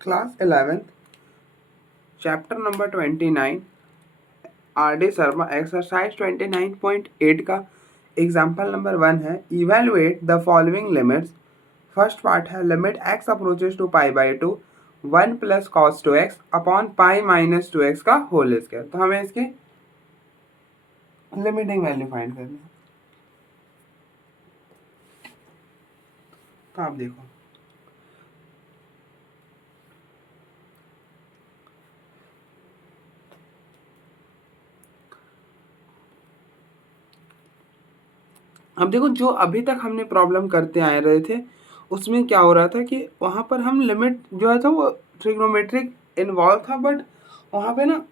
Class 11th chapter number 29 R D. Sharma exercise 29.8 का example number 1 है। Evaluate the following limits. First part है limit x approaches to pi by two 1 plus cos 2x upon pi minus 2x का whole square. तो हमें इसकी limiting value find करनी है। तो आप देखो अब देखो, जो अभी तक हमने प्रॉब्लम करते आए रहे थे उसमें क्या हो रहा था कि वहाँ पर हम लिमिट जो है था वो ट्रिग्नोमेट्रिक इन्वॉल्व था, बट वहाँ पे ना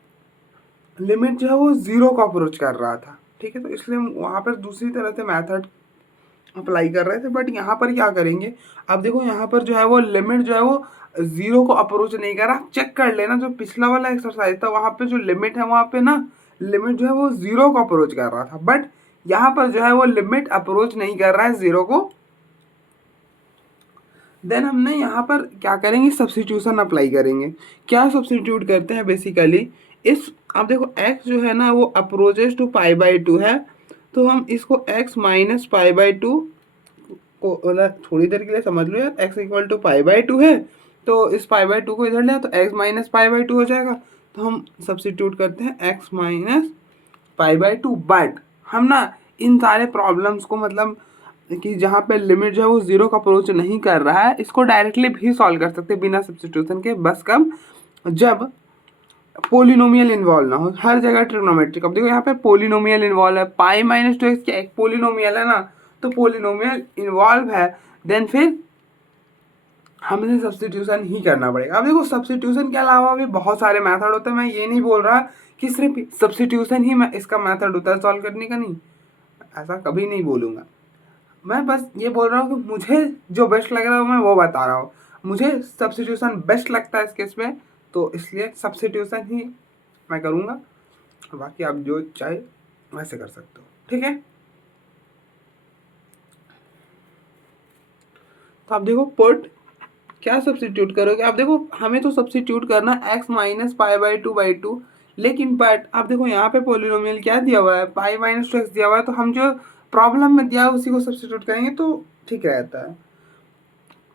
लिमिट जो है वो ज़ीरो को अप्रोच कर रहा था। ठीक है, तो इसलिए हम वहाँ पर दूसरी तरह से मेथड अप्लाई कर रहे थे। बट यहाँ पर क्या करेंगे, अब देखो यहाँ पर जो है वो लिमिट जो है वो ज़ीरो को अप्रोच नहीं कर रहा। चेक कर लेना, जो पिछला वाला एक्सरसाइज था वहाँ पे जो लिमिट है वहाँ पे ना लिमिट जो है वो ज़ीरो को अप्रोच कर रहा था, बट यहाँ पर जो है वो लिमिट अप्रोच नहीं कर रहा है ज़ीरो को। देन हमने यहाँ पर क्या करेंगे, सब्स्टिट्यूशन अप्लाई करेंगे। क्या सब्स्टिट्यूट करते हैं बेसिकली, इस अब देखो x जो है ना वो approaches to pi by two है, तो हम इसको x minus pi by two को मतलब थोड़ी देर के लिए समझ लो यार, x equal to pi by two है, तो इस पाई बाई टू को इधर ले तो x minus pi by to हो जाएगा। तो हम सब्स्टिट्यूट करते हैं x minus pi by to. But हम ना इन सारे प्रॉब्लम्स को मतलब कि जहाँ पे लिमिट जो है वो ज़ीरो का अप्रोच नहीं कर रहा है, इसको डायरेक्टली भी सॉल्व कर सकते हैं बिना सब्स्टिट्यूशन के। बस कब, जब पोलिनोमियल इन्वॉल्व ना हो। हर जगह ट्रिग्नोमेट्रिक, अब देखो यहाँ पे पोलिनोमियल इन्वॉल्व है, पाई माइनस टू एक्स क्या एक पोलिनोमियल है ना, तो पोलिनोमियल इन्वॉल्व है, देन फिर हमें सब्स्टिट्यूशन ही करना पड़ेगा। अब देखो सब्स्टिट्यूशन के अलावा भी बहुत सारे मेथड होते हैं। मैं ये नहीं बोल रहा कि सिर्फ सब्स्टिट्यूशन ही मैं इसका मेथड होता है सॉल्व करने का, नहीं, ऐसा कभी नहीं बोलूँगा। मैं बस ये बोल रहा हूँ कि मुझे जो बेस्ट लग रहा है मैं वो बता रहा हूँ। मुझे सब्स्टिट्यूशन बेस्ट लगता है इस केस में, तो इसलिए सब्स्टिट्यूशन ही मैं करूँगा। बाकी आप जो चाहे वैसे कर सकते हो, ठीक है। तो आप देखो पुट क्या सब्स्टिट्यूट करोगे। आप देखो हमें तो सब्स्टिट्यूट करना x minus pi by to, लेकिन बट आप देखो यहाँ पे पोलिनोमियल क्या दिया हुआ है, पाई माइनस टू एक्स दिया हुआ है, तो हम जो प्रॉब्लम में दिया है उसी को सब्स्टिट्यूट करेंगे तो ठीक रहता है।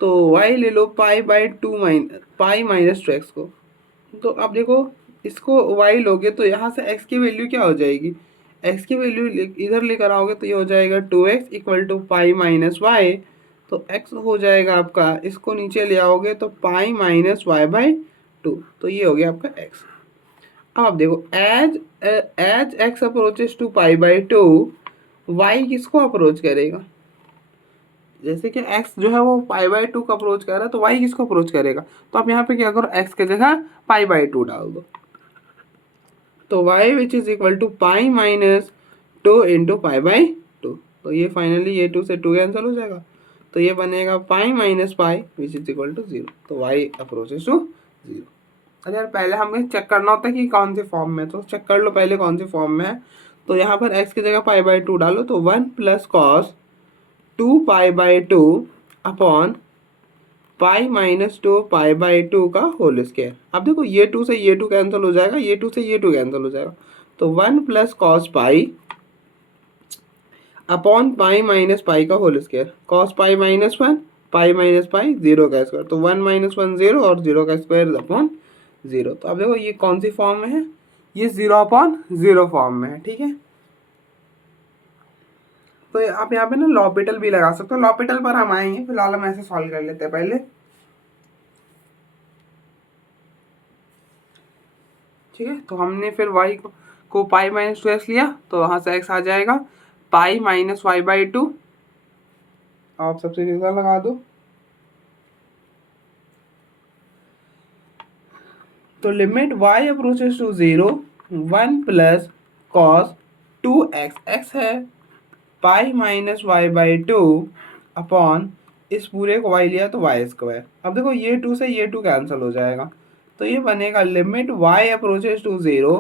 तो y ले लो पाई माइनस टू एक्स को। तो अब देखो इसको y लोगे तो यहाँ से x की वैल्यू क्या हो जाएगी, x की वैल्यू इधर लेकर आओगे तो ये हो जाएगा 2x equal to pi minus y. तो x हो जाएगा आपका, इसको नीचे ले आओगे तो pi minus y by two, तो ये हो गया आपका x। अब आप देखो as as x approaches to pi by two, y किसको अप्रोच करेगा, जैसे कि x जो है वो पाई बाई टू का अप्रोच कर रहा है तो y किसको अप्रोच करेगा। तो आप यहाँ पे क्या करो, x की जगह पाई बाई टू डाल दो, तो y which is equal to pi minus two into pi by two. तो ये फाइनली ये टू से टू कैंसिल हो जाएगा, तो ये बनेगा pi minus pi which is equal to zero. तो y अप्रोचेस टू जीरो। अरे यार पहले हमें चेक करना होता है कि कौन से फॉर्म में, तो चेक कर लो पहले कौन से फॉर्म में है। तो यहाँ पर x की जगह पाई बाई टू डालो तो 1 plus cos 2 pi by two upon pi minus to pi by two का होल स्क्वायर। अब देखो ये टू से ये टू कैंसिल हो जाएगा, ये टू से ये टू कैंसिल हो जाएगा, तो 1 plus cos pi upon pi minus pi का whole square. Cos pi minus one, pi minus pi, zero का स्क्वायर, तो 1 माइनस वन जीरो और जीरो का स्क्वायर अपॉन जीरो। तो अब देखो ये कौन सी फॉर्म में है, ये जीरो अपॉन जीरो फॉर्म में है, ठीक है। तो आप यहाँ पे ना लॉपिटल भी लगा सकते हो, लॉपिटल पर हम आएंगे, फिलहाल हम ऐसे सॉल्व कर लेते हैं पहले, ठीक है। तो हमने फिर y को पाई माइनस टू एक्स लिया तो वहाँ से x आ जाएगा pi minus y by two. आप सब्स्टिट्यूशन लगा दो, तो limit y approaches to zero 1 plus cos two x है pi minus y by two upon इस पूरे को y लिया तो वाई स्क्वायर। अब देखो ये टू से ये टू कैंसिल हो जाएगा, तो ये बनेगा limit y approaches to zero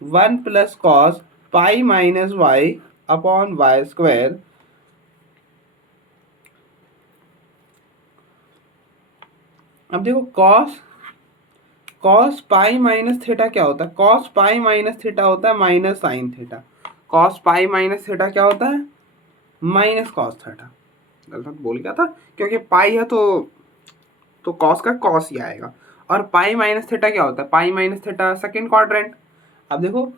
1 plus cos pi minus y upon y square. अब देखो cos cos pi minus theta क्या होता है? कॉस पाई माइनस थीटा होता है minus sine theta. Cos pi minus theta क्या होता है? Minus cos theta. गलत बोल गया था, क्योंकि पाई है तो कॉस का कॉस ही आएगा। और पाई माइनस थीटा क्या होता है? Pi minus theta second quadrant. अब देखो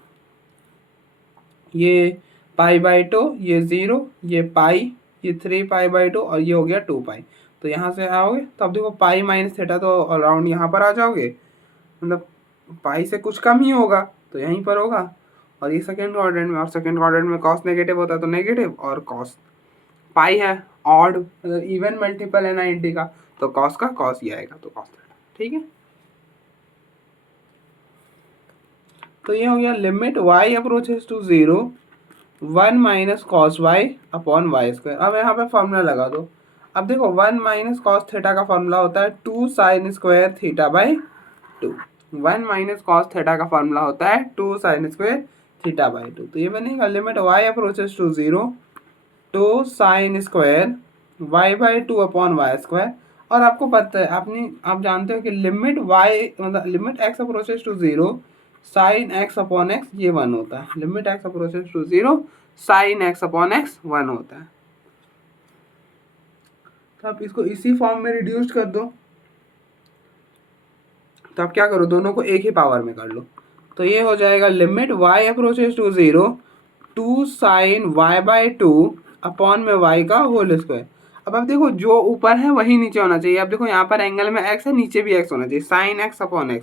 ये पाई बाई टू, ये 0, ये पाई, ये 3 पाई/2 और ये हो गया 2 पाई। तो यहाँ से आओगे तो अब देखो पाई माइनस थीटा तो अराउंड यहाँ पर आ जाओगे, मतलब पाई से कुछ कम ही होगा तो यहीं पर होगा। और ये सेकेंड क्वाड्रेंट में, और सेकेंड क्वाड्रेंट में कॉस नेगेटिव होता है तो नेगेटिव, और कॉस पाई है ऑड मतलब इवन मल्टीपल है 90 का, तो कॉस का कॉस ही आएगा, तो कॉस थीटा। ठीक है, तो ये हो गया limit y approaches to 0 1 minus cos y upon y square. अब यहाँ पे फॉर्मूला लगा दो। अब देखो 1 माइनस कॉस थीटा का फॉर्मूला होता है 2 sine square theta by 2। 1 minus cos theta का फॉर्मूला होता है 2 साइन स्क्वायर थीटा बाई 2। तो ये बनेगा limit y approaches to 0 2 sine square y by 2 upon y square. और आपको पता है आप जानते हो कि लिमिट y मतलब limit x approaches to 0 sine x upon x ये 1 होता है। Limit x approaches to 0 sine x upon x 1 होता है। तो आप इसको इसी फॉर्म में रिड्यूस कर दो। तो आप क्या करो, दोनों को एक ही पावर में कर लो। तो ये हो जाएगा limit y approaches to 0 2 sine y by 2 upon में y का होल स्क्वायर। अब आप देखो जो ऊपर है वही नीचे होना चाहिए। अब देखो यहाँ पर एंगल में x है, नीचे भी x होना चाहिए, साइन x अपॉन x।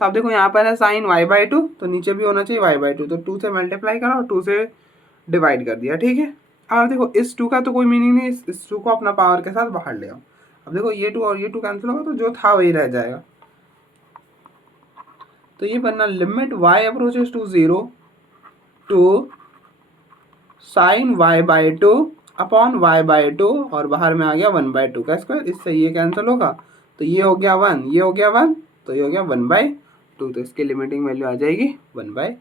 तो आप देखो यहाँ पर है साइन y बाई 2, तो नीचे भी होना चाहिए y बाई 2। तो 2 से मल्टीप्लाई करा और 2 से डिवाइड कर दिया। ठीक है, अब देखो इस 2 का तो कोई मीनिंग नहीं, इस 2 को अपना पावर के साथ बाहर ले आओ। अब देखो ये 2 और ये 2 कैंसिल होगा, तो जो था वही रह जाएगा। तो ये बनना limit y approaches to 0 two sine y by 2 upon y by 2, और बाहर में आ गया 1/2 का स्क्वायर। इससे ये कैंसिल होगा, तो ये हो गया 1, ये हो गया 1, तो ये हो गया 1/2। तो इसकी लिमिटिंग वैल्यू आ जाएगी 1/2।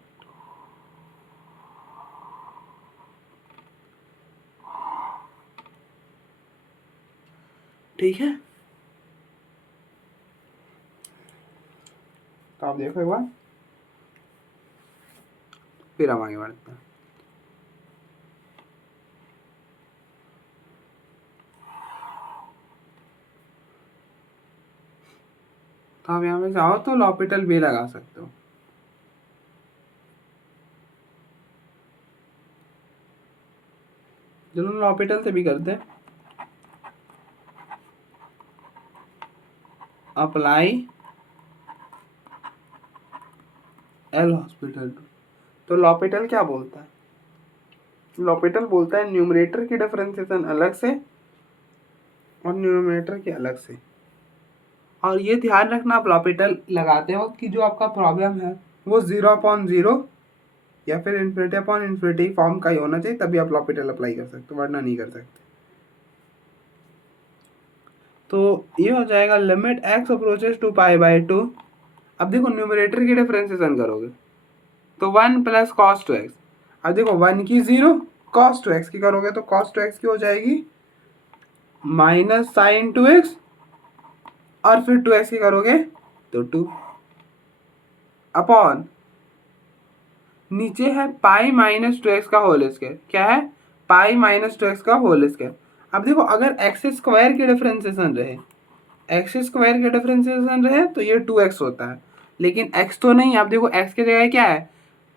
ठीक है, तो आप देखो एक बार, फिर हम आगे बढ़ते हैं। तो आप यहाँ पे चाहो तो लॉपिटल भी लगा सकते हो। चलो लॉपिटल से भी करते हैं। Apply L hospital. तो लॉपिटल क्या बोलता है? लॉपिटल बोलता है न्यूमरेटर की डिफरेंशिएशन अलग से और न्यूमरेटर की अलग से। और ये ध्यान रखना आप लॉपिटल लगाते वक्त कि जो आपका प्रॉब्लम है वो 0/0 या फिर इन्फिनिटी फॉर्म का ही होना चाहिए, तभी आप लॉपिटल अप्लाई कर सकते हो, वरना नहीं कर सकते। तो ये हो जाएगा limit x approaches to pi by 2। अब देखो न्यूमरेटर की डिफरेंशिएशन करोगे तो 1 प्लस कॉस 2x। अब देखो 1 की 0, कॉस 2x की करोगे तो कॉस 2x की हो जाएगी माइनस साइन 2x, और फिर 2x की करोगे तो 2 अपॉन नीचे है पाई माइनस 2x का होल स्क्वायर। क्या है? पाई माइनस 2x का होल स्क्वायर। अब देखो अगर एक्स स्क्वायर की डिफरेंशिएशन रहे, एक्स स्क्वायर की डिफरेंशिएशन रहे तो ये 2x होता है, लेकिन x तो नहीं। आप देखो x की जगह क्या है?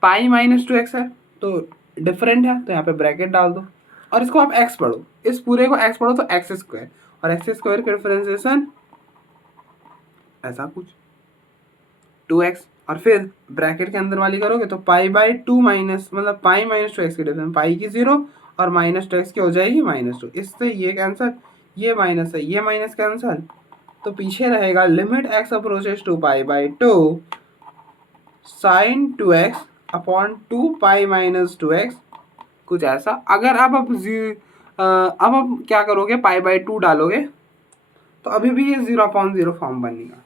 पाई माइनस 2x है, तो डिफरेंट है, तो यहाँ पे ब्रैकेट डाल दो और इसको आप x पढ़ो, इस पूरे को x पढ़ो तो एक्स स्क्वायर, और एक्स स्क्वायर की डिफरेंशिएशन ऐसा कुछ 2x, और फिर ब्रैकेट के अंदर वाली करोगे तो पाई बाई 2 माइनस मतलब पाई माइनस 2x की डिफरेंस, पाई की 0 और माइनस 2x की हो जाएगी -2। इससे ये कैंसल, ये माइनस है, ये माइनस कैंसल, तो पीछे रहेगा limit x approaches to pi by 2 sine 2x upon 2 pi minus 2x, कुछ ऐसा। अगर अब आप क्या करोगे, पाई बाई 2 डालोगे तो अभी भी ये 0/0 फॉर्म बनेगा।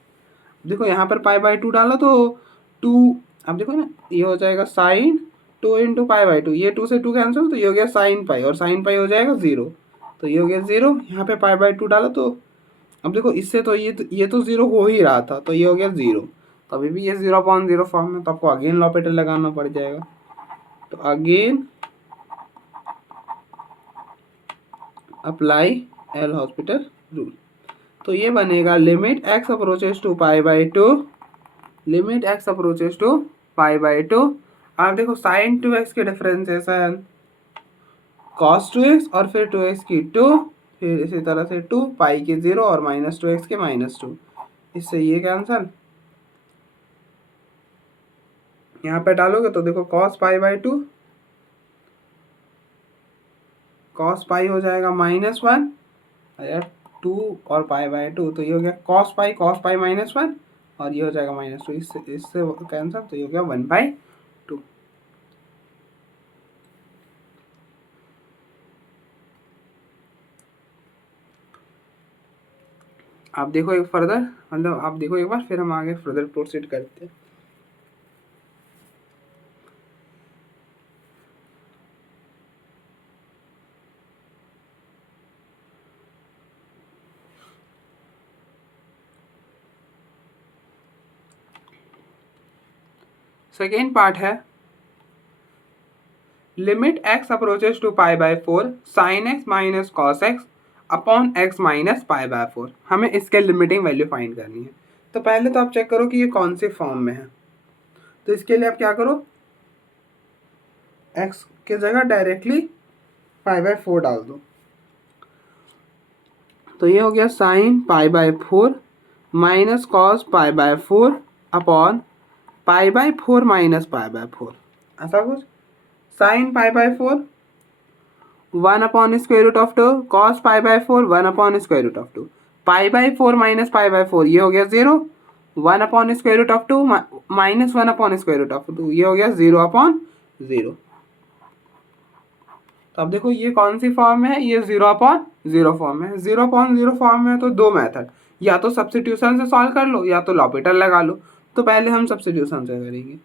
देखो यहाँ पर पाई बाई 2 डालो तो 2, अब देखो ना ये हो जाएगा साइन 2 इंटू पाई बाई 2, ये 2 से 2 कैंसिल, तो ये हो गया साइन पाई, और साइन पाई हो जाएगा 0, तो ये हो गया 0। यहाँ पे पाई बाई 2 डालो तो अब देखो इससे तो ये तो 0 हो ही रहा था, तो ये हो गया 0। तो अभी भी ये 0/0 फॉर्म में, तो आपको अगेन लॉपिटल लगाना पड़ जाएगा। तो again apply L'Hospital rule. तो ये बनेगा limit x approaches to π/2, limit x approaches to π/2। आप देखो साइन 2x की डिफरेंशिएशन cos 2x और फिर 2x की 2, फिर इसी तरह से 2 पाई के 0 और -2x के -2। इससे ये कैंसल, यहाँ पे डालोगे तो देखो cos π/2, cos पाई हो जाएगा -1, यार 2 और π/2, तो ये हो गया cos पाई -1 और ये हो जाएगा -2, इससे कैंसल, तो ये हो गया 1/2। आप देखो एक फर्दर, मतलब आप देखो एक बार, फिर हम आगे फर्दर प्रोसीड करते हैं। सेकेंड पार्ट है limit x approaches to π/4 sin x minus cos x upon x minus π/4। हमें इसके लिमिटिंग वैल्यू फाइंड करनी है। तो पहले तो आप चेक करो कि ये कौन से फॉर्म में है। तो इसके लिए आप क्या करो, x के जगह डायरेक्टली π/4 डाल दो। तो ये हो गया sine π/4 minus cos π/4 upon π/4 minus π/4, ऐसा कुछ। Sine π/4 1 upon square root of 2, cos π/4 1 upon square root of 2, π/4 minus π/4 ये हो गया 0, 1 upon square root of 2 minus 1 upon square root of 2, ये हो गया 0/0। तो अब देखो ये कौन सी फॉर्म में है, ये 0/0 फॉर्म में है। 0/0 फॉर्म में है तो दो मेथड, या तो सब्स्टिट्यूशन से सॉल्व कर लो या तो लॉपिटल लगा लो। तो पहले हम सब्स्टिट्यूशन से करेंगे।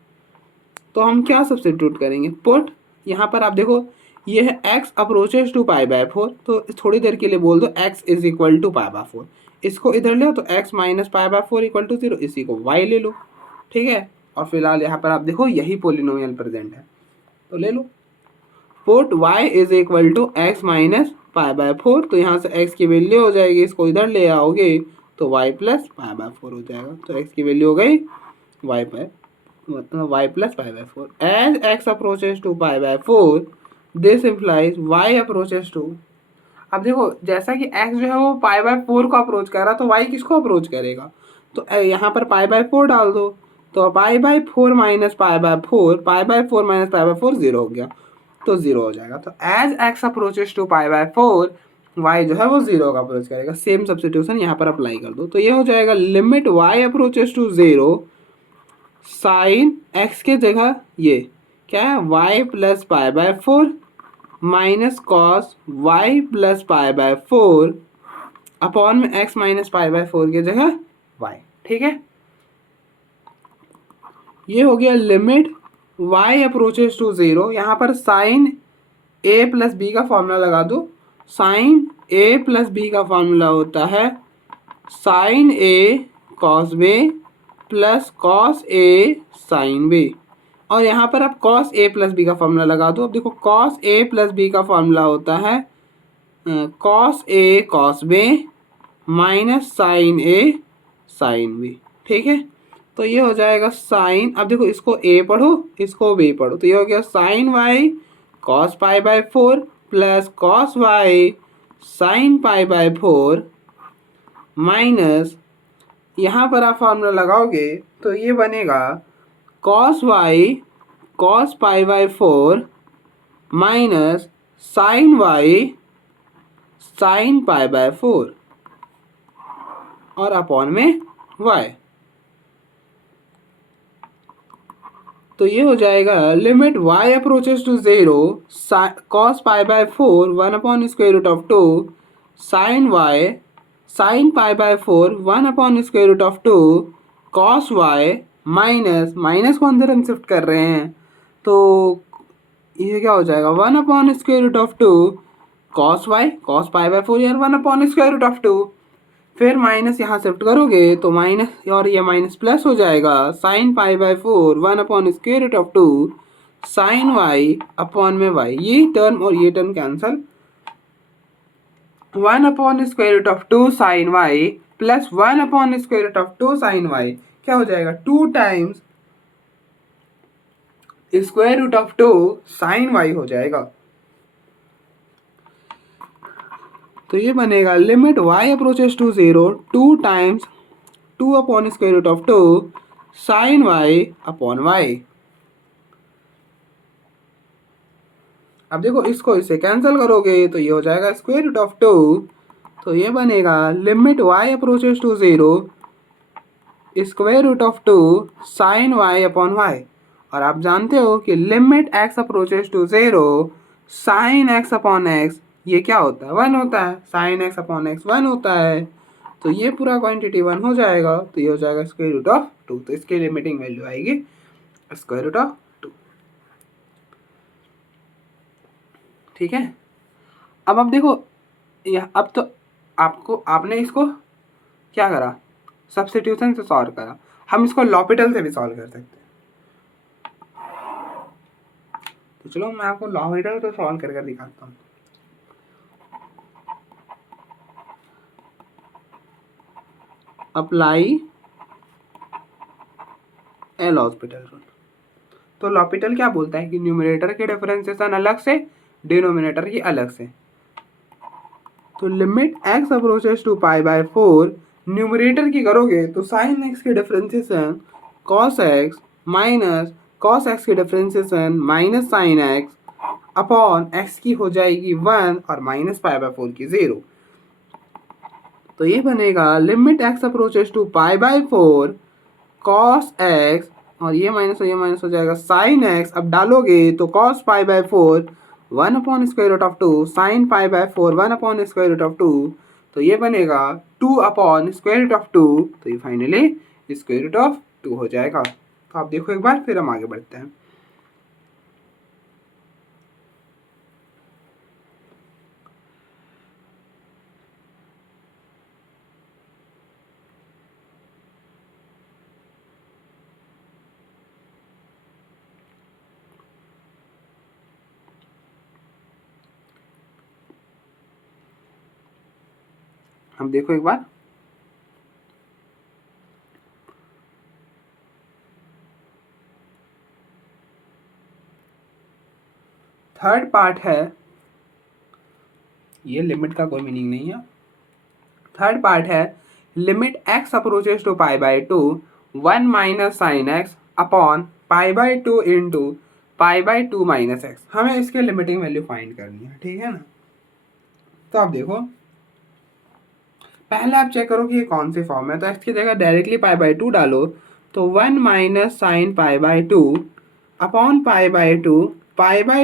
तो हम क्या सब्स्टिट्यूट करेंगे, पुट, यहाँ पर आप देखो ये है x अप्रोचेस टू π/4, तो थोड़ी देर के लिए बोल दो x इज इक्वल टू π/4। इसको इधर ले तो x माइनस π/4 इक्वल टू 0, इसी को y ले लो, ठीक है। और फिलहाल यहाँ पर आप देखो यही पोलिनोमियल प्रेजेंट है, तो ले लो। Put y is equal to x minus π/4, तो यहाँ से x की वैल्यू हो जाएगी, इसको इधर ले आओगे तो y प्लस π/4 हो जाएगा। तो x की वैल्यू हो गई y पर, मतलब y plus π/4। As x approaches to π/4 this implies y approaches to. अब देखो जैसा कि x जो है वो π/4 को अप्रोच कर रहा, तो y किसको अप्रोच करेगा, तो यहाँ पर π/4 डाल दो। तो π/4 माइनस π/4, π/4 माइनस π/4 0 हो गया, तो 0 हो जाएगा। तो as x approaches to π/4 y जो है वो 0 का अप्रोच करेगा। सेम सब्स्टिट्यूशन यहाँ पर अप्लाई कर दो, तो ये हो जाएगा limit y approaches to 0 sine x के जगह ये क्या है y plus π/4 minus cos y plus π/4 upon में x माइनस π/4 के जगह y, ठीक है। ये हो गया लिमिट y अप्रोचेस टू 0। यहाँ पर साइन a प्लस बी का फॉर्मूला लगा दो। साइन a प्लस बी का फॉर्मूला होता है sine a cos b plus cos a sine b, और यहाँ पर आप कॉस a प्लस बी का फॉर्मूला लगा दो। अब देखो कॉस a प्लस बी का फॉर्मूला होता है cos a cos b minus sine a sine b, ठीक है। तो ये हो जाएगा साइन, अब देखो इसको a पढ़ो इसको b पढ़ो, तो ये हो गया sine y cos π/4 plus cos y sine π/4 minus, यहाँ पर आप फॉर्मूला लगाओगे तो ये बनेगा cos y cos π/4 minus sine y sine π/4 और अपॉन में y। तो ये हो जाएगा limit y approaches to 0 cos π/4 1 upon square root of 2 sine y sine π/4 1 upon square root of 2 cos y minus, minus को अंदर हम शिफ्ट कर रहे हैं, तो ये क्या हो जाएगा 1 upon square root of 2 cos y cos π/4 यार 1 अपॉन स्क्वायर रूट ऑफ 2, फिर माइनस यहाँ शिफ्ट करोगे तो माइनस और ये माइनस प्लस हो जाएगा, sine pi by 4 1 upon square root of 2 sine y upon में वाई, ये टर्म और ये term cancel, 1 upon square root of 2 sine y plus 1 upon square root of 2 sine y क्या हो जाएगा, 2 times square root of 2 sine y हो जाएगा। तो ये बनेगा limit y approaches to 0 2 times 2 upon square root of 2 sine y upon Y. अब देखो इसको इससे कैंसिल करोगे तो ये हो जाएगा स्क्वायर रूट ऑफ 2, तो ये बनेगा limit y approaches to 0 square root of 2 sine y upon y. और आप जानते हो कि limit x approaches to 0 sine x upon x ये क्या होता है, 1 होता है, साइन x अपॉन x 1 होता है, तो ये पूरा क्वांटिटी 1 हो जाएगा, तो ये हो जाएगा स्क्वायर रूट ऑफ 2, तो इसकी लिमिटिंग वैल्यू आएगी स्क्वायर रूट ऑफ 2। ठीक है, अब देखो यह अब तो आपने इसको क्या करा, सब्स्टिट्यूशन से सॉल्व करा, हम इसको लॉपिटल से भी सॉल्व कर सकते हैं। तो चलो मैं आपको लॉपिटल से सॉल्व कर दिखाता हूँ। Apply L'Hospital rule. तो लॉपिटल क्या बोलता है कि न्यूमरेटर की डिफरेंशिएशन अलग से, डिनोमिनेटर की अलग से। तो limit x approaches to pi by 4 numerator की करोगे तो साइन x की differentiation cos x minus cos x की differentiation minus sine x upon x की हो जाएगी 1 और माइनस पाई बाय 4 की 0। तो ये बनेगा limit x approaches to pi by 4 cos x और ये माइनस हो जाएगा साइन x, अब डालोगे तो cos pi by 4 1 upon square root of 2 sine pi by 4 1 upon square root of 2, तो ये बनेगा 2 अपॉन स्क्वायर रूट ऑफ 2, तो ये फाइनली स्क्वायर रूट ऑफ 2 हो जाएगा। तो आप देखो एक बार, फिर हम आगे बढ़ते हैं। हम देखो एक बार, थर्ड पार्ट है, ये लिमिट का कोई मीनिंग नहीं है। थर्ड पार्ट है limit x approaches to pi by 2 1 minus sine x upon pi by 2 into pi by 2 minus x. हमें इसके लिमिटिंग वैल्यू फाइंड करनी है, ठीक है ना। तो आप देखो पहले आप चेक करो कि ये कौन सी फॉर्म है, तो x की जगह डायरेक्टली पाई बाय 2 डालो, तो 1 minus sine pi by 2 upon pi by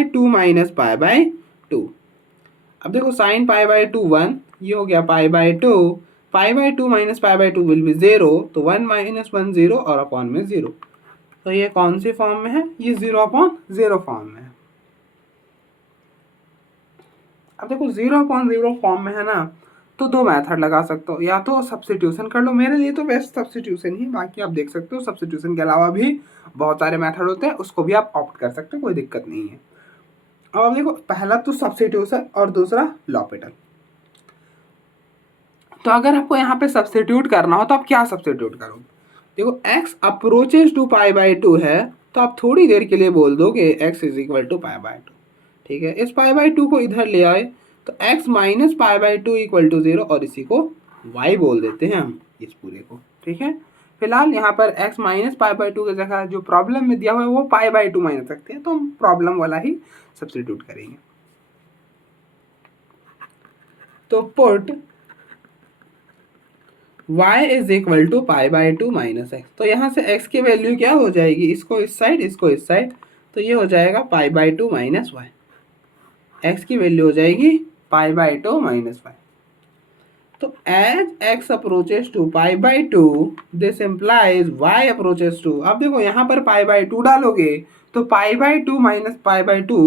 2 minus pi by 2। अब देखो साइन पाई बाय 2 1, ये हो गया पाई by 2 minus pi by 2 will be 0, तो 1 माइनस 1 0 और अपॉन में 0। तो ये कौन सी फॉर्म में है, ये 0 अपॉन 0 फॉर्म में है। अब देखो 0 अपॉन 0 फॉर्म में है ना, तो दो मेथड लगा सकते हो, या तो सब्स्टिट्यूशन कर लो, मेरे लिए तो बेस्ट सब्स्टिट्यूशन ही, बाकी आप देख सकते हो सब्स्टिट्यूशन के अलावा भी बहुत सारे मेथड होते हैं, उसको भी आप ऑप्ट कर सकते हो, कोई दिक्कत नहीं है। अब देखो पहला तो सब्स्टिट्यूशन और दूसरा लॉपिटल। तो अगर आपको यहाँ पे सब्स्टिट्यूट करना हो तो आप क्या सब्स्टिट्यूट करोगे, देखो x approaches to pi by 2 है, तो आप थोड़ी देर के लिए बोल दोगे x is equal to pi by 2, ठीक है। इस पाई बाय 2 को इधर ले आए तो x minus pi by 2 equal to 0 और इसी को y बोल देते हैं हम इस पूरे को, ठीक है। फिलहाल यहाँ पर x माइनस पाई बाय 2 की जगह जो प्रॉब्लम में दिया हुआ है वो पाई बाय 2 माइनस सकते हैं, तो हम प्रॉब्लम वाला ही सब्स्टिट्यूट करेंगे। तो put y is equal to pi by 2 minus x, तो यहाँ से x की वैल्यू क्या हो जाएगी, इसको इस साइड इसको इस साइड, तो ये हो जाएगा pi by 2 minus y, x की वैल्यू हो जाएगी पाई बाय 2 माइनस वाई। तो as x approaches to pi by 2 this implies y approaches to, अब देखो यहाँ पर पाई बाय 2 डालोगे तो pi by 2 minus pi by 2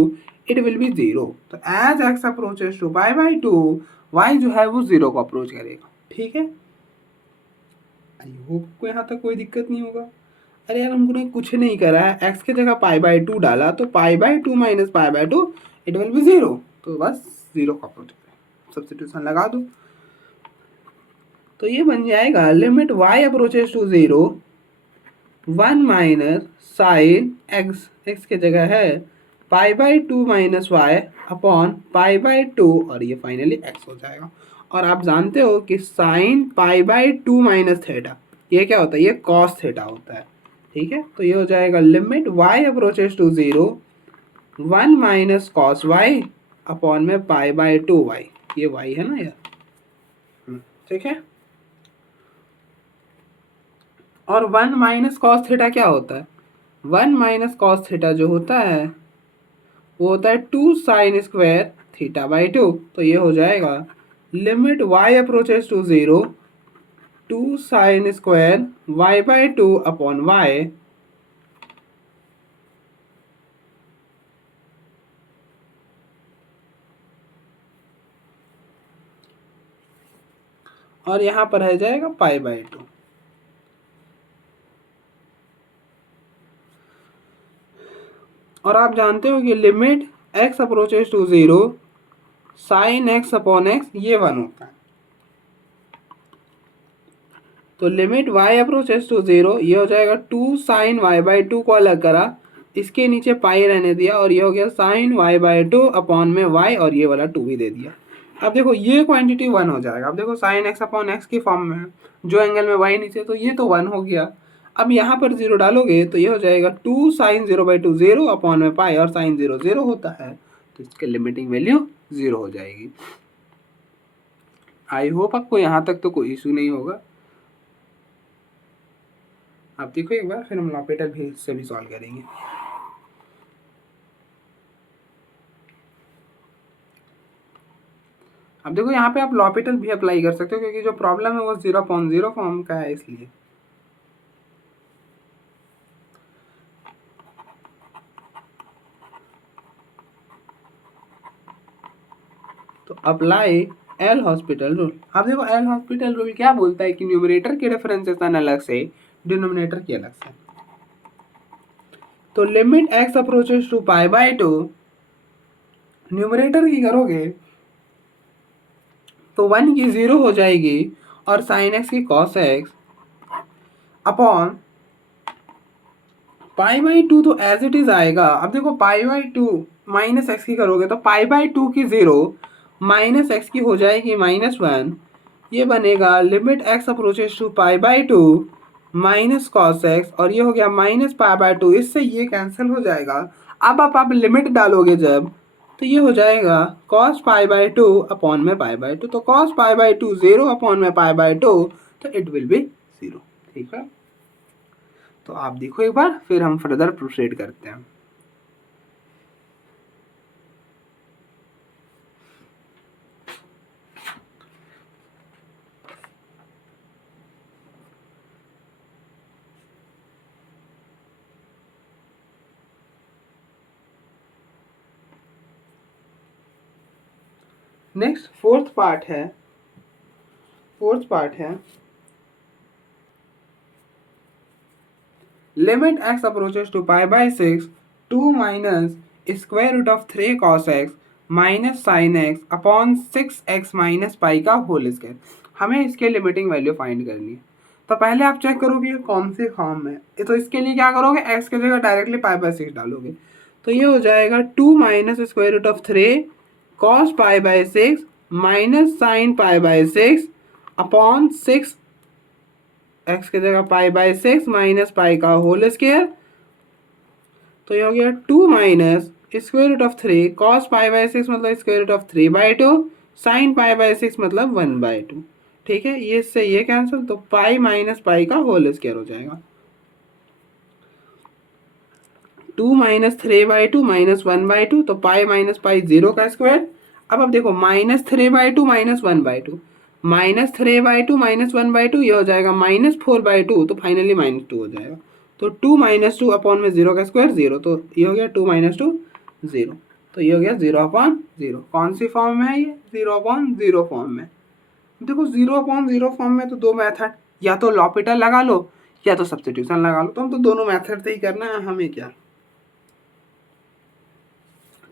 it will be 0, तो as x approaches to pi by 2 y जो है वो 0 को अप्रोच करेगा, ठीक है। आई होप को यहाँ तक कोई दिक्कत नहीं होगा। अरे यार हमको ने कुछ नहीं करा है, एक्स की जगह पाई बाई टू डाला तो पाई by two minus pi by to it will B zero, तो बस जीरो का सब्स्टिट्यूशन लगा दो। तो ये बन जाएगा limit y approaches to zero 1 minus sine x, x की जगह है pi by two minus y upon pi by two, और ये फाइनली एक्स हो जाएगा। और आप जानते हो कि sign pi by two minus theta ये क्या होता है, ये कॉस थीटा होता है। ठीक है, तो ये हो जाएगा limit y approaches to zero 1 minus cos y upon में पाई बाई टू वाई, ये y है ना यार। ठीक है, और 1 माइनस कॉस थीटा क्या होता है, 1 माइनस कॉस थीटा जो होता है वो होता है 2 sine square theta by two. तो ये हो जाएगा limit y approaches to zero 2 sine square y by two upon y और यहाँ पर रह जाएगा पाई बाई टू। और आप जानते हो कि limit x approaches to zero sine x upon x ये 1 होता है। तो limit y approaches to zero ये हो जाएगा 2 साइन y बाई टू को अलग करा, इसके नीचे पाई रहने दिया और ये हो गया sine y by two upon में y और ये वाला 2 भी दे दिया। अब देखो ये क्वांटिटी 1 हो जाएगा। अब देखो साइन x अपॉन एक्स की फॉर्म में है, जो एंगल में y नीचे, तो ये तो 1 हो गया। अब यहाँ पर जीरो डालोगे तो ये हो जाएगा 2 sine zero by two zero upon में पाई, और साइन जीरो जीरो होता है तो इसके लिमिटिंग वैल्यू जीरो हो जाएगी। आई होप आपको यहाँ तक तो कोई इशू नहीं होगा। आप देखो एक बार, फिर हम लॉपिटल भी से भी सॉल्व करेंगे। अब देखो यहाँ पे आप लॉपिटल भी अप्लाई कर सकते हो, क्योंकि जो प्रॉब्लम है वो 0.0 फॉर्म का है, इसलिए। तो अप्लाई एल हॉस्पिटल रूल। अब देखो एल हॉस्पिटल रूल क्या बोलता है कि न्यूमरेटर के डिफरेंशिएशन अलग से, डिनोमिनेटर की अलग से। तो limit x approaches to pi by two, numerator की करोगे तो 1 की 0 हो जाएगी और साइन एक्स की cos x upon pi by two, तो एज इट इज आएगा। अब देखो pi by two minus x की करोगे तो पाई बाई टू की 0 माइनस एक्स की हो जाएगी -1, ये बनेगा limit x approaches to pi by two minus cos x, और ये हो गया माइनस पाई बाई टू, इससे ये कैंसिल हो जाएगा। अब आप लिमिट डालोगे जब, तो ये हो जाएगा cos pi by two upon में पाई बाई टू, तो cos pi by to 0 upon में पाई बाई टू, तो इट विल बी 0। ठीक है, तो आप देखो एक बार, फिर हम फर्दर प्रोसीड करते हैं। नेक्स्ट फोर्थ पार्ट है limit x approaches to pi by 6 2 minus square root of 3 cos x minus sine x upon 6x minus pi का होल स्क्वायर। हमें इसके लिमिटिंग वैल्यू फाइंड करनी है। तो पहले आप चेक करोगे कौन सी फॉर्म में, तो इसके लिए क्या करोगे, x की जगह डायरेक्टली पाई बाई 6 डालोगे, तो ये हो जाएगा 2 minus square root of 3 cos pi by 6 minus sine pi by 6 upon 6 x की जगह पाई बाई 6 माइनस पाई का होल स्क्वायर। तो ये हो गया 2 minus square root of 3 cos pi by 6 मतलब square root of 3 by 2 sine pi by 6 मतलब 1 by 2। ठीक है, ये इससे ये कैंसिल, तो पाई माइनस पाई का होल स्क्वायर हो जाएगा। 2 माइनस 3 बाई 2 माइनस 1 बाई 2, तो पाई माइनस पाई 0 का स्क्वायर। अब देखो -3 by 2 minus 1 by 2, -3 by 2 minus 1 by 2, ये हो जाएगा -4 बाई 2, तो फाइनली -2 हो जाएगा। तो 2 माइनस 2 अपॉन में 0 का स्क्वायर 0, तो ये हो गया 2 माइनस 2 0, तो ये हो गया 0 अपॉन 0। कौन सी फॉर्म में है ये, 0 अपॉन 0 फॉर्म में। देखो 0 अपॉन 0 फॉर्म में तो दो मेथड, या तो लॉपिटल लगा लो या तो सब्स्टिट्यूशन लगा लो। तो हम तो दोनों मेथड से ही करना है, हमें क्या।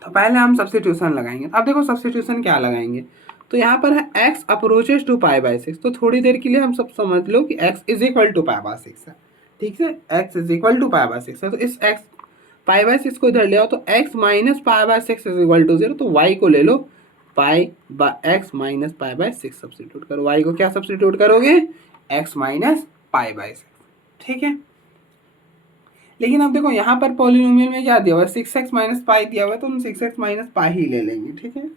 तो पहले हम सब्स्टिट्यूशन लगाएंगे। अब देखो सब्स्टिट्यूशन क्या लगाएंगे, तो यहाँ पर है x approaches to pi by 6। तो थोड़ी देर के लिए हम सब समझ लो कि x is equal to pi by 6 है। ठीक है, x is equal to pi by 6 है। तो इस x पाई बाय 6 को इधर ले आओ, तो x minus pi by 6 is equal to 0। तो y को ले लो, pi by x minus pi by 6 substitute करो। y को क्या सब्स्टिट्यूट करोगे, x माइनस पाई बाय 6। ठीक है, लेकिन अब देखो यहाँ पर पॉलिनोमियल में क्या दिया हुआ है, 6x माइनस पाई दिया हुआ है, तो हम 6x माइनस पाई ही ले लेंगे। ठीक है,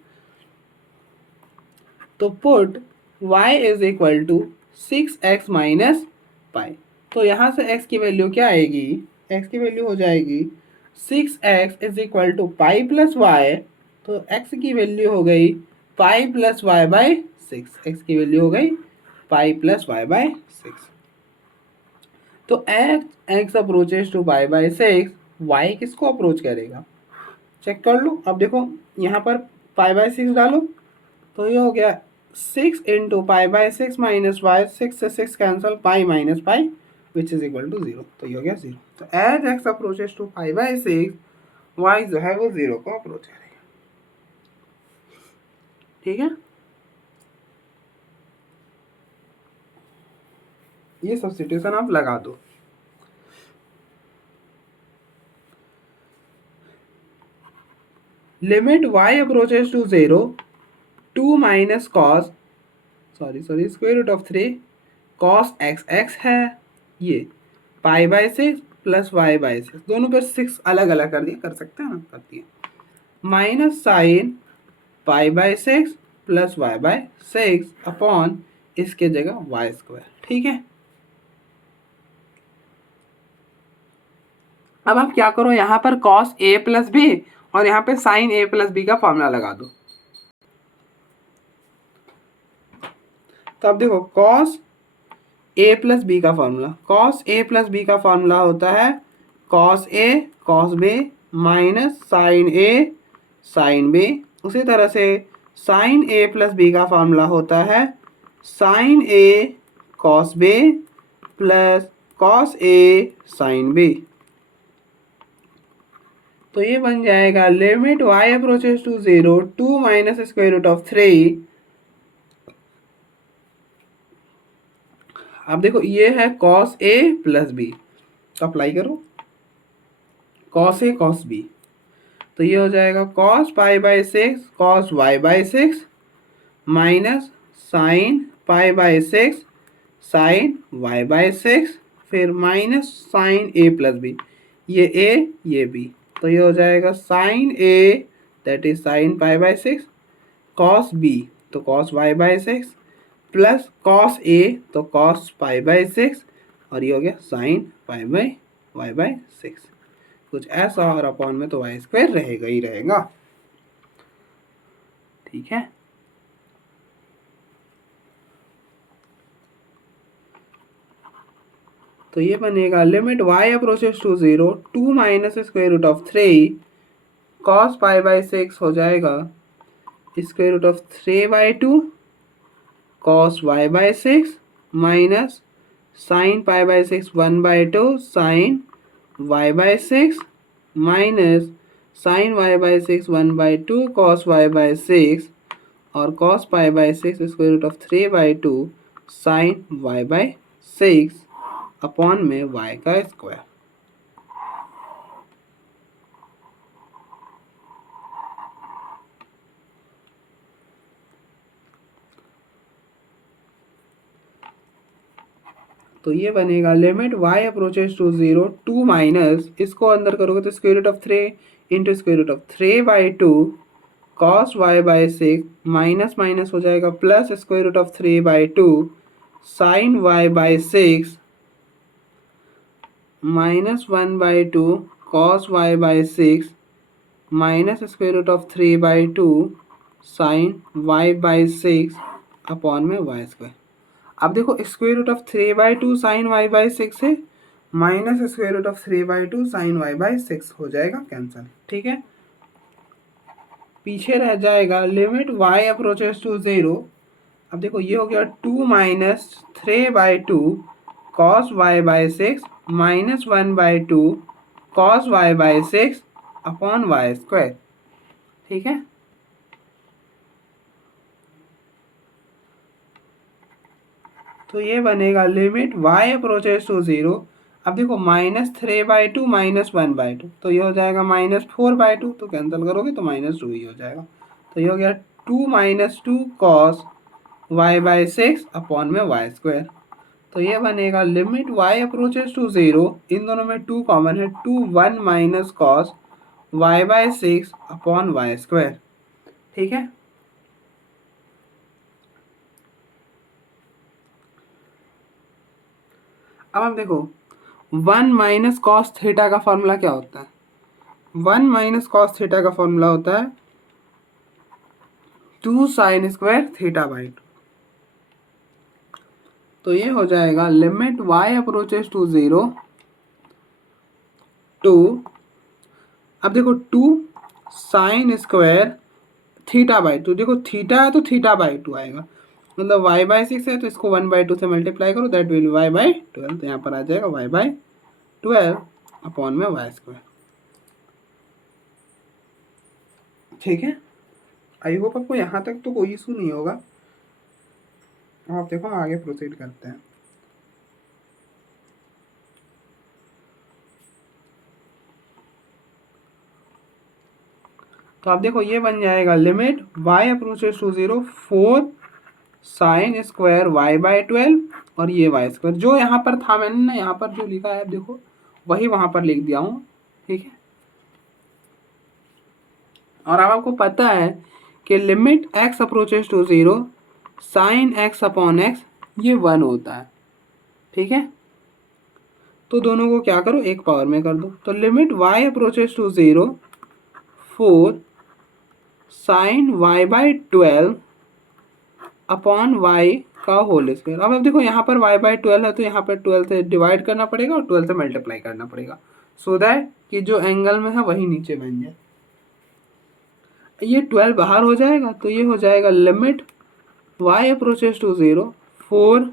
तो put y is equal to 6x minus pi. तो यहाँ से x की वैल्यू क्या आएगी, x की वैल्यू हो जाएगी 6x is equal to pi plus y. तो x की वैल्यू हो गई pi plus y by 6। x की वैल्यू हो गई पाई प्लस वाई बाय 6। तो x approaches to pi by 6, y किसको अप्रोच करेगा, चेक कर लो। अब देखो यहाँ पर पाई बाय 6 डालो, तो ये हो गया 6 into pi by 6 minus y. 6 से 6 cancel, pi minus pi which is equal to 0। तो ये हो गया 0। तो as x approaches to pi by 6, y जो है वो 0 को अप्रोच करेगा। ठीक है, ये सब्स्टिट्यूशन आप लगा दो। Limit y approaches to 0, 2 minus cos square root of 3 cos x x है, ये pi by 6 plus y by 6, दोनों पर 6 अलग अलग कर दिया, कर सकते हैं ना, कर दिया, minus sine pi by 6 plus y by 6 upon इसके जगह वाई स्क्वायर। ठीक है, अब आप क्या करो, यहाँ पर कॉस ए प्लस बी और यहाँ पे साइन ए प्लस बी का फॉर्मूला लगा दो। तो अब देखो कॉस ए प्लस बी का फॉर्मूला, कॉस ए प्लस बी का फॉर्मूला होता है cos A cos b minus sine a sine b. उसी तरह से साइन ए प्लस बी का फॉर्मूला होता है sine a cos b plus cos a sine b. तो ये बन जाएगा limit y approaches to 0, 2 minus square root of 3। अब देखो ये है कॉस ए प्लस बी, तो अप्लाई करो कॉस ए कॉस बी। तो ये हो जाएगा cos pi by 6 cos y by 6 minus sine pi by 6 sine y by 6, फिर माइनस साइन ए प्लस बी, ये ए ये बी। तो ये हो जाएगा sine A that is sine pi by 6 cos B तो cos y by 6 plus cos ए तो cos pi by 6 और ये हो गया sine pi by y by 6। कुछ ऐसा, और अपॉन में तो वाई स्क्वायर रहेगा ही रहेगा। ठीक है, तो ये बनेगा limit y approaches to 0, 2 minus square root of 3 cos pi by 6 हो जाएगा square root of 3 by 2 cos y by 6 minus sine pi by 6 1 by 2 sine y by 6 minus sine y by 6 1 by 2 cos y by 6 और cos pi by 6 square root of 3 by 2 sine y by 6 upon में y का square. तो ये बनेगा limit y approaches to 0, 2 minus इसको अंदर करोगे तो square root of 3 into square root of 3 by 2 cos y by 6 minus minus हो जाएगा plus square root of 3 by 2 sine y by 6 minus 1 by 2 cos y by 6 minus square root of 3 by 2 sine y by 6 upon में y square. अब देखो square root of 3 by 2 sine y by 6 है minus square root of 3 by 2 sine y by 6 हो जाएगा cancel. ठीक है, पीछे रह जाएगा लिमिट y अप्रोचेस टू 0। अब देखो ये हो गया 2-3/2 cos y/6 -1/2 cos y/6 upon y²। ठीक है, तो ये बनेगा लिमिट y अप्रोचेस टू 0। अब देखो -3/2 -1/2, तो ये हो जाएगा -4/2, तो कैंसिल करोगे तो -2 ही हो जाएगा। तो ये हो गया 2 - 2 cos y/6 अपॉन में y²। तो ये बनेगा लिमिट y अप्रोचेस टू 0, इन दोनों में 2 कॉमन है, 1 - cos y/6 अपॉन y²। ठीक है, अब आप देखो 1 - cos थीटा का फॉर्मूला क्या होता है? 1 - cos थीटा का फॉर्मूला होता है 2 sin² θ/2। तो ये हो जाएगा limit y approaches to 0 to, अब देखो 2 sin² θ/2, देखो थीटा है तो θ/2 आएगा, मतलब y/6 है तो इसको 1/2 से मल्टीप्लाई करो, दैट विल y/12। तो यहाँ पर आ जाएगा y/12 अपॉन में y²। ठीक है, आई होप आपको यहाँ तक तो कोई इशू नहीं होगा। आप देखो हम आगे प्रोसीड करते हैं। तो आप देखो ये बन जाएगा limit y approaches to 0 4 sin² y/12 और ये y², जो यहाँ पर था मैंने ना, यहाँ पर जो लिखा है आप देखो वही वहाँ पर लिख दिया हूँ। ठीक है, और अब आपको पता है कि limit x approaches to 0 sin x upon x ये 1 होता है। ठीक है, तो दोनों को क्या करो, एक पावर में कर दो। तो limit y approaches to 0 4 sin y/12 upon y का होल स्क्वायर। अब देखो यहाँ पर y/12 है तो यहाँ पर 12 से डिवाइड करना पड़ेगा और 12 से मल्टीप्लाई करना पड़ेगा, सो दैट कि जो एंगल में है वही नीचे बन जाए। ये 12 बाहर हो जाएगा तो ये हो जाएगा लिमिट y अप्रोचेस टू 0 4,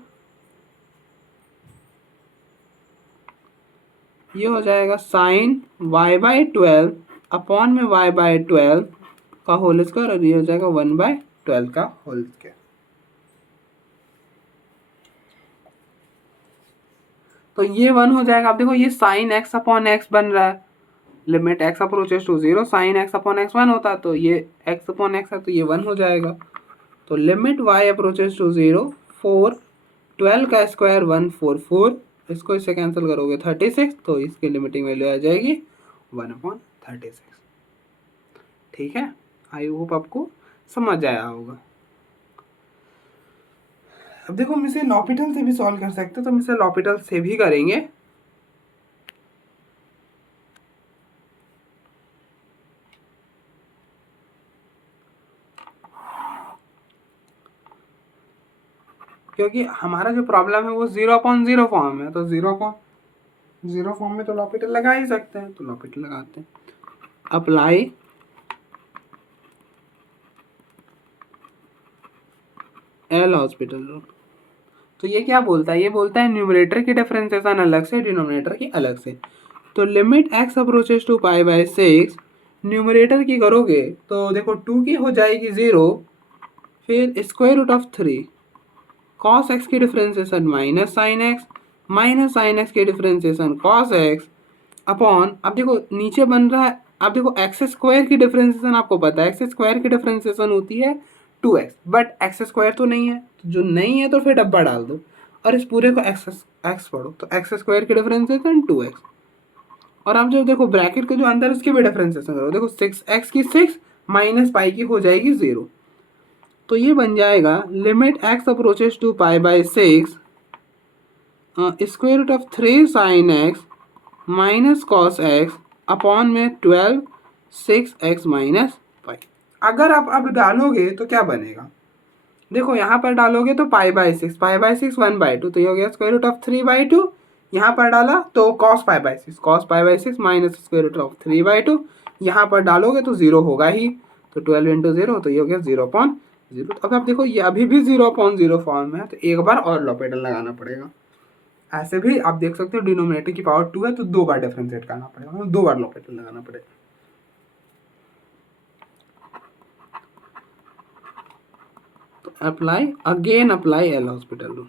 ये हो जाएगा sin y/12 अपॉन में y/12 का होल स्क्वायर, और ये हो जाएगा 1/12 का होल स्क्वायर। तो ये 1 हो जाएगा। आप देखो ये sin x अपॉन x बन रहा है, limit x approaches to 0 sin x upon x 1 होता, तो ये x अपॉन x है तो ये 1 हो जाएगा। तो लिमिट y अप्रोचेस टू 0 4 12 का स्क्वायर 144, इसको इससे कैंसिल करोगे 36, तो इसकी लिमिटिंग वैल्यू आ जाएगी 1/36। ठीक है, आई होप आपको समझ आया होगा। अब देखो हम इसे लॉपिटल से भी सॉल्व कर सकते हैं, तो हम इसे लॉपिटल से भी करेंगे। क्योंकि हमारा जो प्रॉब्लम है वो 0/0 फॉर्म है, तो 0/0 फॉर्म में तो लॉपिटल लगा ही सकते हैं, तो लॉपिटल लगाते हैं। Apply L'Hospital rule. तो ये क्या बोलता है, ये बोलता है न्यूमरेटर की डिफरेंशिएशन अलग से, डिनोमिनेटर की अलग से। तो limit x approaches to π/6 numerator की करोगे तो देखो 2 की हो जाएगी 0, फिर square root of 3 cos x की डिफरेंशिएशन माइनस साइन एक्स की डिफरेंशिएशन cos x अपॉन, अब देखो नीचे बन रहा है, अब देखो एक्स स्क्वायर की डिफरेंशिएशन आपको पता है, एक्स स्क्वायर की डिफरेंशिएशन होती है 2x, बट एक्स स्क्वायर तो नहीं है, तो जो नहीं है तो फिर डब्बा डाल दो और इस पूरे को एक्स पढ़ो, तो एक्स स्क्वायर की डिफरेंशिएशन 2x, और अब जो देखो ब्रैकेट के जो अंदर उसकी भी डिफरेंशिएशन करो, देखो 6x की 6 माइनस पाई की हो जाएगी 0। तो ये बन जाएगा limit x approaches to π/6 square root of 3 sin x minus cos x upon में 12 6x माइनस पाई। अगर आप अब डालोगे तो क्या बनेगा, देखो यहाँ पर डालोगे तो π/6 1/2, तो ये हो गया स्क्वायर रूट ऑफ 3/2, यहाँ पर डाला तो cos π/6 minus square root of 3/2, यहाँ पर डालोगे तो 0 होगा ही, तो 12 × 0 तो ये हो गया 0/0। जीरो। अब आप देखो ये अभी भी 0/0 फॉर्म में है, तो एक बार और लॉपिटल लगाना पड़ेगा। ऐसे भी आप देख सकते हो डिनोमिनेटर की पावर 2 है, तो 2 बार डिफरेंशिएट करना पड़ेगा, मतलब 2 बार लॉपिटल लगाना पड़ेगा। तो अप्लाई एल हॉस्पिटल रूल।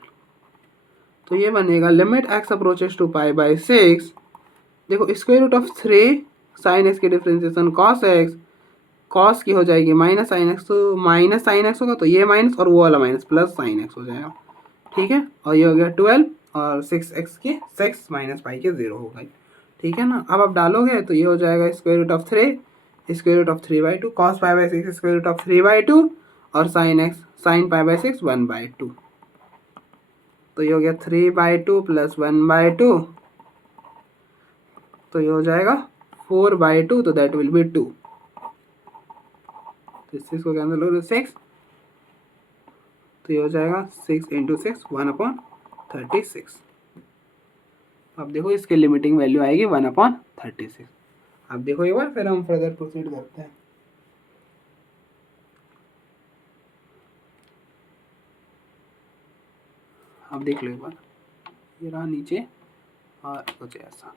तो ये बनेगा limit x approaches to pi by 6। देखो square root of 3 sine x की डिफ्रेंसिएशन कॉस एक्स, कॉस की हो जाएगी माइनस साइन एक्स, तो माइनस साइन एक्स होगा, तो ये माइनस और वो वाला माइनस प्लस साइन एक्स हो जाएगा। ठीक है, और ये हो गया 12 और 6x के 6 माइनस पाई के 0 होगा। ठीक है ना। अब आप डालोगे तो ये हो जाएगा square root of 3 square root of 3/2 cos pi by 6 square root of 3/2 और sine x sine pi by 6 1/2। तो ये हो गया 3/2 प्लस 1/2, तो ये हो जाएगा 4/2, तो दैट विल बी 2। तो 6 को कैंसिल हो 6, तो ये हो जाएगा 6 × 6 1/36। अब देखो इसके लिमिटिंग वैल्यू आएगी 1/36। अब देखो एक बार, फिर हम फर्दर प्रोसीड करते हैं। अब देख लो एक बार, ये रहा नीचे और कुछ ऐसा।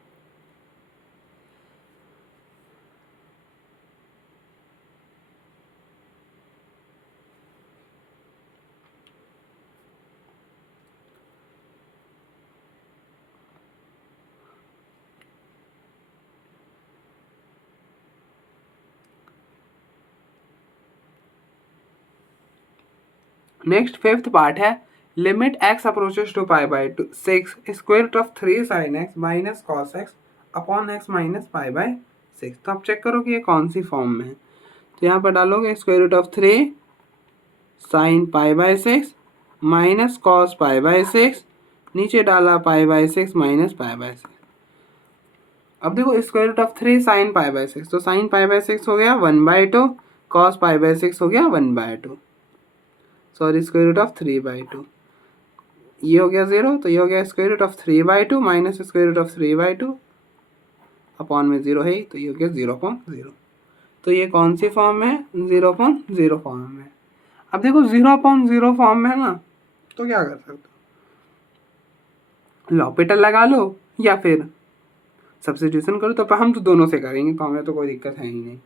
नेक्स्ट फिफ्थ पार्ट है limit x approaches to pi by 6 square root of 3 sine x minus cos x upon x minus pi by 6। तो आप चेक करो कि ये कौन सी फॉर्म में है। तो यहाँ पर डालोगे square root of 3 sine pi by 6 minus cos pi by 6, नीचे डाला pi by 6 minus pi by 6। अब देखो square root of 3 sine pi by 6, तो साइन पाई बाई 6 हो गया 1/2, कॉस पाई बाई 6 हो गया 1/2, सॉरी स्क्वायर रूट ऑफ 3/2। ये हो गया 0, तो ये हो गया square root of 3/2 minus square root of 3/2 upon में 0 है, तो ये हो गया 0/0। तो ये कौन सी फॉर्म में है? 0/0 फॉर्म में। अब देखो 0/0 फॉर्म में है ना, तो क्या कर सकते हो, लॉपिटल लगा लो या फिर सब्स्टिट्यूशन करो। तो हम तो दोनों से करेंगे, तो हमें तो कोई दिक्कत है ही नहीं।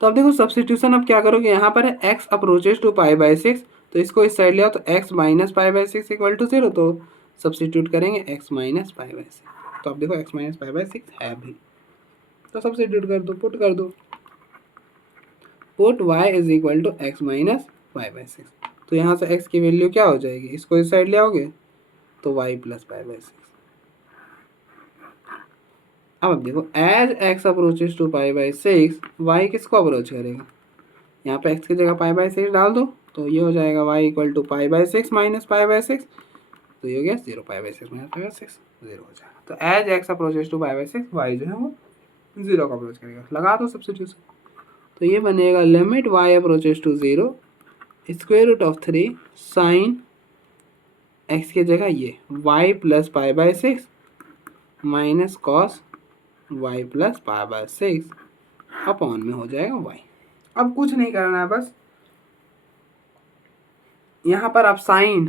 तो अब देखो सब्स्टिट्यूशन अब क्या करोगे, यहाँ पर है x approaches to pi by 6, तो इसको इस साइड ले आओ, तो x minus pi by 6 equal to 0, तो सब्स्टिट्यूट करेंगे x माइनस पाई बाई 6। तो अब देखो x माइनस पाई बाई 6 है भी, तो सब्स्टिट्यूट कर दो, पुट कर दो, put y is equal to x minus pi by 6। तो यहाँ से x की वैल्यू क्या हो जाएगी, इसको इस साइड ले आओगे तो y प्लस पाई बाई 6। अब देखो as x approaches to pi by 6 y किसको अप्रोच करेगा, यहाँ पे x की जगह पाई बाई 6 डाल दो, तो ये हो जाएगा y equal to pi by 6 minus pi by 6, तो ये हो गया 0 pi by 6 minus pi by 6, 0 हो जाएगा। तो as x approaches to pi by 6 y जो है वो 0 का अप्रोच करेगा। लगा दो सब्स्टिट्यूशन, तो ये बनेगा limit y approaches to 0 square root of 3 sine x की जगह ये y plus pi by 6 minus cos y plus pi by 6 upon में हो जाएगा y। अब कुछ नहीं करना है, बस यहाँ पर आप साइन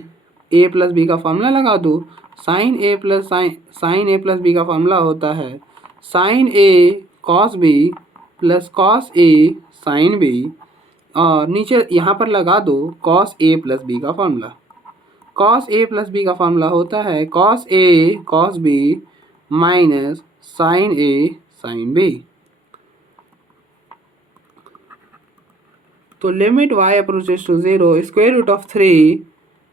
a प्लस बी का फॉर्मूला लगा दो। साइन a प्लस बी का फॉर्मूला होता है sine a cos b plus cos a sine b, और नीचे यहाँ पर लगा दो कॉस a प्लस बी का formula. Cos a plus B का फॉर्मूला होता है cos a cos b minus sine a sine b। तो limit y approaches to 0 square root of 3।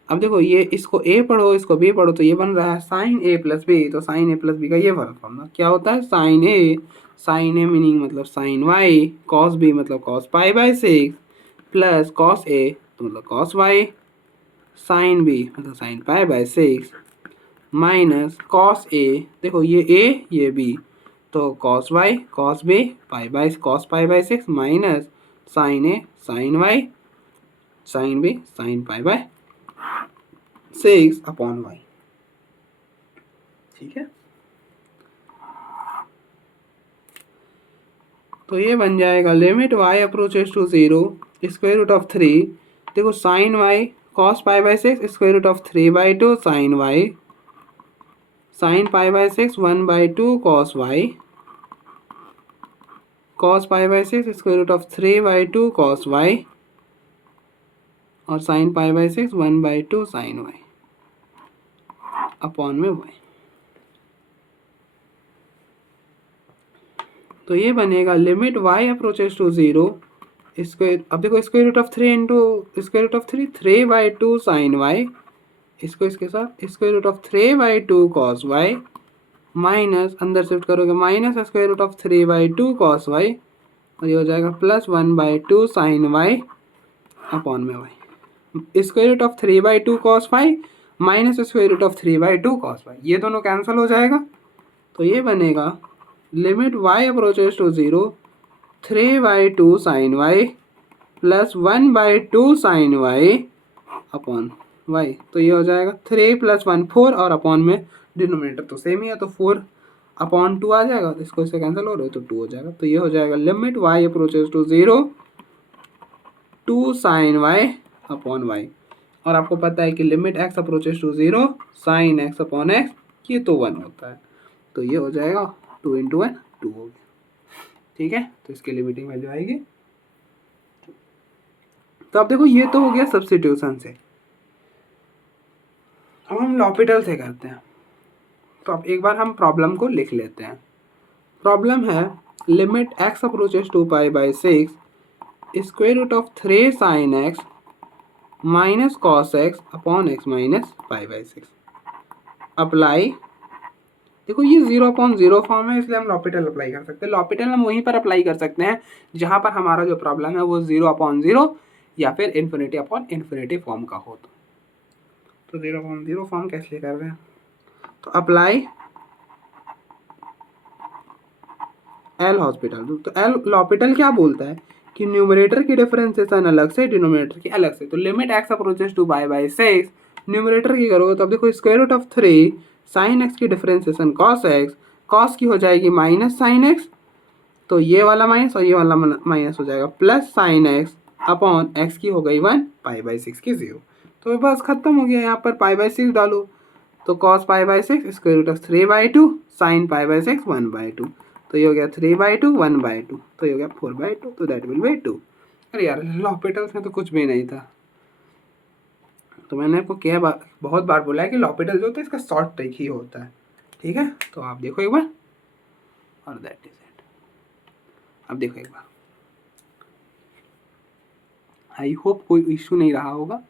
अब देखो ये इसको a पढ़ो इसको b पढ़ो, तो ये बन रहा है साइन a प्लस बी। तो साइन a प्लस बी का ये वाला फॉर्मूला क्या होता है, साइन a मीनिंग मतलब साइन y, कॉस b मतलब cos pi by 6 plus cos a तो मतलब कॉस y, साइन b मतलब sine pi by 6 minus cos a, देखो ये a ये b, तो cos y cos b pi by cos pi by 6 minus sine a sign y sine b sine pi by 6 upon y। ठीक है, तो ये बन जाएगा limit y approaches to 0 square root of 3। देखो sine y cos pi by 6 square root of 3/2 sine y sine pi by 6 1/2 cos y cos pi by 6 square root of 3/2 cos y और sine pi by 6 1/2 sine y upon में y। तो ये बनेगा limit y approaches to 0 square. अब देखो square root of 3 into square root of 3/2 sine y, इसको इसके साथ square root of 3/2 cos y minus अंदर शिफ्ट करोगे minus square root of 3/2 cos y और ये हो जाएगा प्लस 1/2 साइन y अपॉन में y। Square root of 3/2 cos y minus square root of 3/2 cos y, ये दोनों कैंसिल हो जाएगा। तो ये बनेगा limit y approaches to 0 3/2 sine y plus 1/2 sine y upon y। तो ये हो जाएगा 3 + 1 4 और अपॉन में डिनोमिनेटर तो सेम ही है तो 4 अपॉन 2 आ जाएगा, तो इसको इससे कैंसिल हो रहा है तो 2 हो जाएगा। तो ये हो जाएगा limit y approaches to 0 2 sine y upon y। और आपको पता है कि limit x approaches to 0 sine x upon x ये तो 1 होता है। तो ये हो जाएगा 2 × 1 2 हो गया। ठीक है, तो इसकी लिमिटिंग वैल्यू आएगी। तो अब देखो ये तो हो गया सब्स्टिट्यूशन से। अब हम लॉपिटल से करते हैं। तो अब एक बार हम प्रॉब्लम को लिख लेते हैं। प्रॉब्लम है limit x approaches to pi by 6 square root of 3 sine x minus cos x upon x minus pi by 6 apply. देखो ये 0/0 फॉर्म है इसलिए हम लॉपिटल अप्लाई कर सकते हैं। लॉपिटल हम वहीं पर अप्लाई कर सकते हैं जहाँ पर हमारा जो प्रॉब्लम है वो 0/0 या फिर ∞/∞ फॉर्म का हो। तो 0/0 फॉर्म कैसे कर रहे हैं, तो अप्लाई एल हॉस्पिटल। तो एल लॉपिटल क्या बोलता है कि न्यूमरेटर की डिफरेंशिएशन अलग से डिनोमिनेटर की अलग से। तो limit x approaches to pi by 6 numerator की करोगे तो अब देखो square root of 3 sine x की डिफरेंशिएशन कॉस x, कॉस की हो जाएगी माइनस साइन x, तो ये वाला माइनस और ये वाला माइनस हो जाएगा plus sign x upon x की हो गई 1 पाई बाई 6 की 0। तो बस खत्म हो गया, यहाँ पर पाई बाई 6 डालो तो cos pi by 6 square root of 3/2 sine pi by 6 1/2। तो ये हो गया 3/2 1/2, तो ये हो गया 4/2, तो दैट विल बी 2। अरे यार लॉपिटल्स में तो कुछ भी नहीं था। तो मैंने आपको बहुत बार बोला है कि लॉपिटल जो होता है इसका शॉर्ट ट्रिक ही होता है। ठीक है, तो आप देखो एक बार और दैट इज इट। अब देखो एक बार, आई होप कोई इशू नहीं रहा होगा।